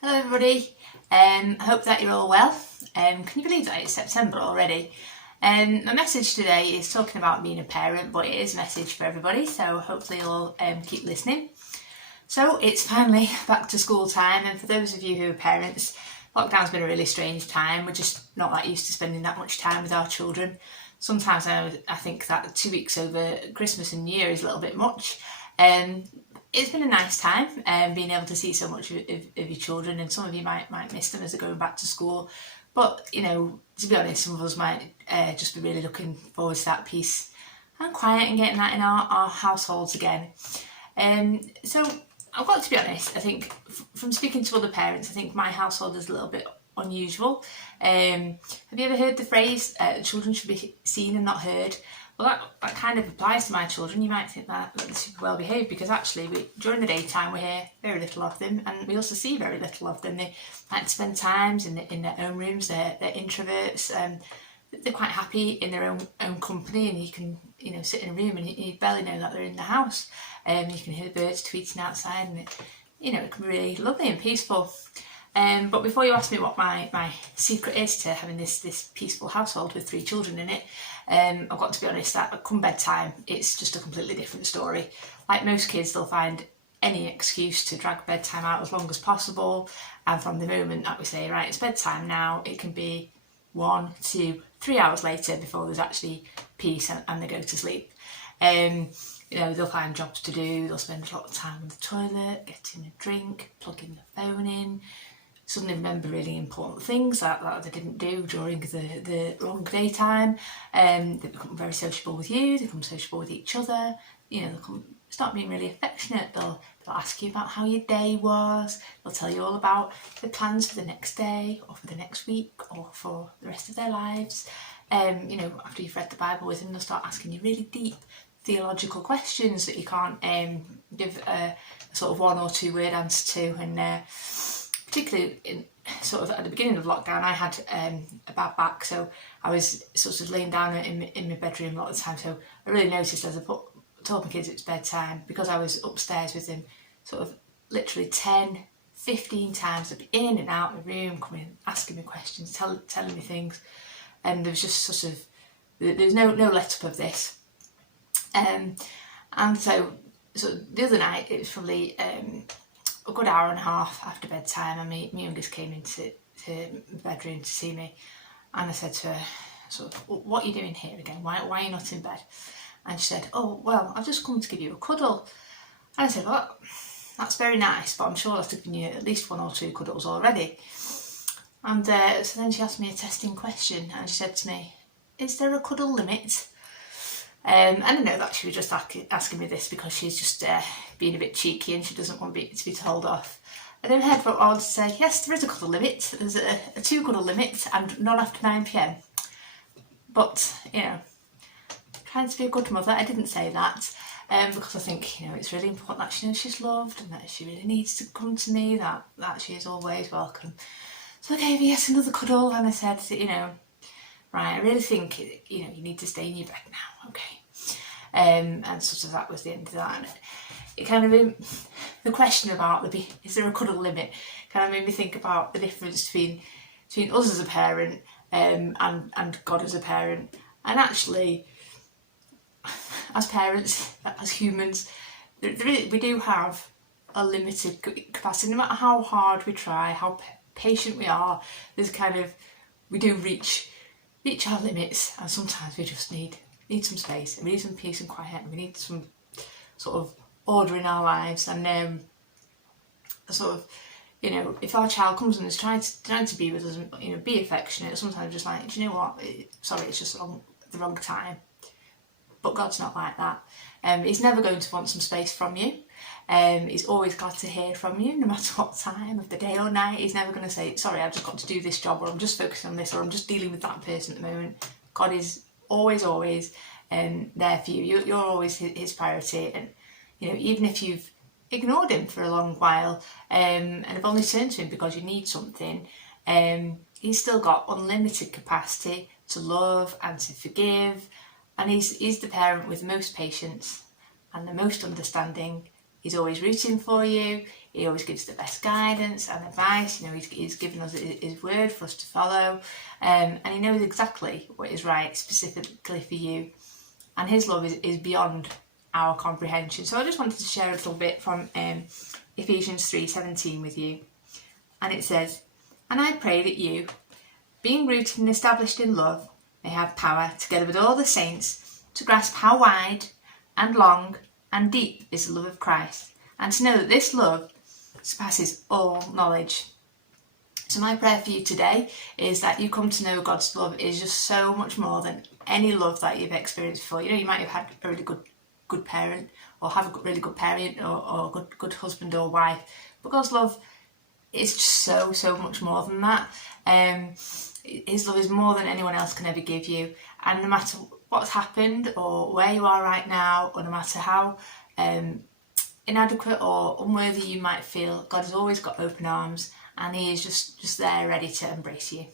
Hello everybody, I hope that you're all well. Can you believe that it's September already? My message today is talking about being a parent, but it is a message for everybody, so hopefully you'll keep listening. So it's finally back to school time, and for those of you who are parents, lockdown's been a really strange time. We're just not that used to spending that much time with our children. Sometimes I think that 2 weeks over Christmas and New Year is a little bit much. It's been a nice time being able to see so much of your children, and some of you might miss them as they're going back to school. But, you know, to be honest, some of us might just be really looking forward to that peace and quiet and getting that in our households again. So I've got to be honest, I think from speaking to other parents, I think my household is a little bit unusual. Have you ever heard the phrase, children should be seen and not heard? Well, that kind of applies to my children. You might think that they're super well behaved, because actually during the daytime we hear very little of them, and we also see very little of them. They like to spend times in their own rooms. They're introverts. They're quite happy in their own company, and you can sit in a room and you barely know that they're in the house. You can hear the birds tweeting outside, and it can be really lovely and peaceful. But before you ask me what my secret is to having this peaceful household with 3 children in it, I've got to be honest that come bedtime, it's just a completely different story. Like most kids, they'll find any excuse to drag bedtime out as long as possible, and from the moment that we say, right, it's bedtime now, it can be 1, 2, 3 hours later before there's actually peace and they go to sleep. They'll find jobs to do, they'll spend a lot of time on the toilet, getting a drink, plugging the phone in, suddenly remember really important things that they didn't do during the long daytime. They become very sociable with you, they become sociable with each other, they'll start being really affectionate. They'll ask you about how your day was, they'll tell you all about the plans for the next day or for the next week or for the rest of their lives. After you've read the Bible with them, they'll start asking you really deep theological questions that you can't give a sort of 1 or 2 word answer to. And particularly in sort of at the beginning of lockdown, I had a bad back, so I was sort of laying down in my bedroom a lot of the time. So I really noticed as I told my kids it's bedtime, because I was upstairs with them sort of literally 10, 15 times. I'd be in and out of the room, coming, asking me questions, telling me things, and there was just sort of, there's no let up of this. And so the other night, it was probably a good hour and a half after bedtime, and my youngest came into the bedroom to see me, and I said to her, sort of, what are you doing here again? Why are you not in bed? And she said, oh, well, I've just come to give you a cuddle. And I said, well, that's very nice, but I'm sure I've given you at least 1 or 2 cuddles already. And so then she asked me a testing question, and she said to me, is there a cuddle limit? And I know that she was just asking me this because she's just being a bit cheeky and she doesn't want to be told off. I then heard what I wanted to say, yes, there is a cuddle limit. There's a 2 cuddle limit, and not after 9 p.m. But, trying to be a good mother, I didn't say that because I think, it's really important that she knows she's loved and that she really needs to come to me, that she is always welcome. So I gave her yet another cuddle, and I said, right, I really think, you need to stay in your bed now, okay? And sort of that was the end of that. And it kind of, the question about is there a cuddle limit, kind of made me think about the difference between us as a parent and God as a parent. And actually, as parents, as humans, we do have a limited capacity. No matter how hard we try, how patient we are, there's we do reach our limits, and sometimes we just need some space, and we need some peace and quiet, and we need some sort of order in our lives. And sort of, if our child comes and is trying to be with us and be affectionate, sometimes just like, do you know what, sorry, it's just the wrong time. But God's not like that. He's never going to want some space from you. He's always glad to hear from you, no matter what time of the day or night. He's never going to say, sorry, I've just got to do this job, or I'm just focusing on this, or I'm just dealing with that person at the moment. God is always there for you. You're always his priority. And even if you've ignored him for a long while and have only turned to him because you need something, he's still got unlimited capacity to love and to forgive. And he's the parent with the most patience and the most understanding. He's always rooting for you. He always gives the best guidance and advice. You know, he's given us his word for us to follow, and he knows exactly what is right specifically for you. And his love is beyond our comprehension. So I just wanted to share a little bit from Ephesians 3:17 with you. And it says, "And I pray that you, being rooted and established in love, may have power, together with all the saints, to grasp how wide and long and deep is the love of Christ, and to know that this love surpasses all knowledge." So my prayer for you today is that you come to know God's love is just so much more than any love that you've experienced before. You know, you might have had a really good parent, or have a really good parent, or good husband or wife, but God's love is just so much more than that. His love is more than anyone else can ever give you, and no matter what's happened or where you are right now, or no matter how inadequate or unworthy you might feel, God has always got open arms, and he is just there ready to embrace you.